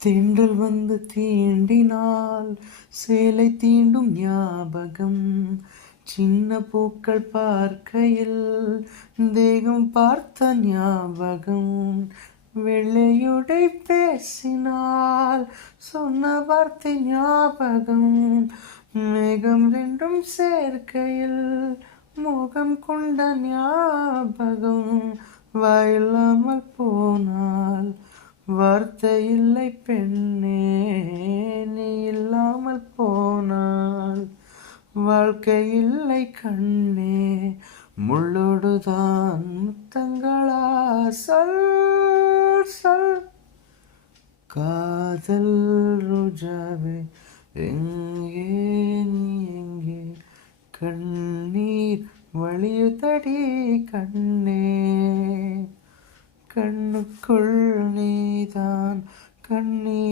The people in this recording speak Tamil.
தீண்டல் வந்து தீண்டினால் சேலை தீண்டும் ஞாபகம். சின்ன பூக்கள் பார்க்கையில் தேகம் பார்த்த ஞாபகம். வெள்ளையுடை பேசினால் சொன்ன வார்த்தை ஞாபகம். மேகம் ரெண்டும் சேர்க்கையில் முகம் கொண்ட ஞாபகம். வாயில்லாமல் போனால் வார்த்தை இல்லை பெண்ணே, நீ இல்லாமல் போனால் வாழ்க்கை இல்லை கண்ணே. முள்ளோடுதான் முத்தங்களா சொல் சொல். காதல் ரோஜாவே எங்கே நீ எங்கே, கண்ணீர் வழியுதடி கண்ணே. கண்ணுக்குள் நீதான் கண்ணீர்.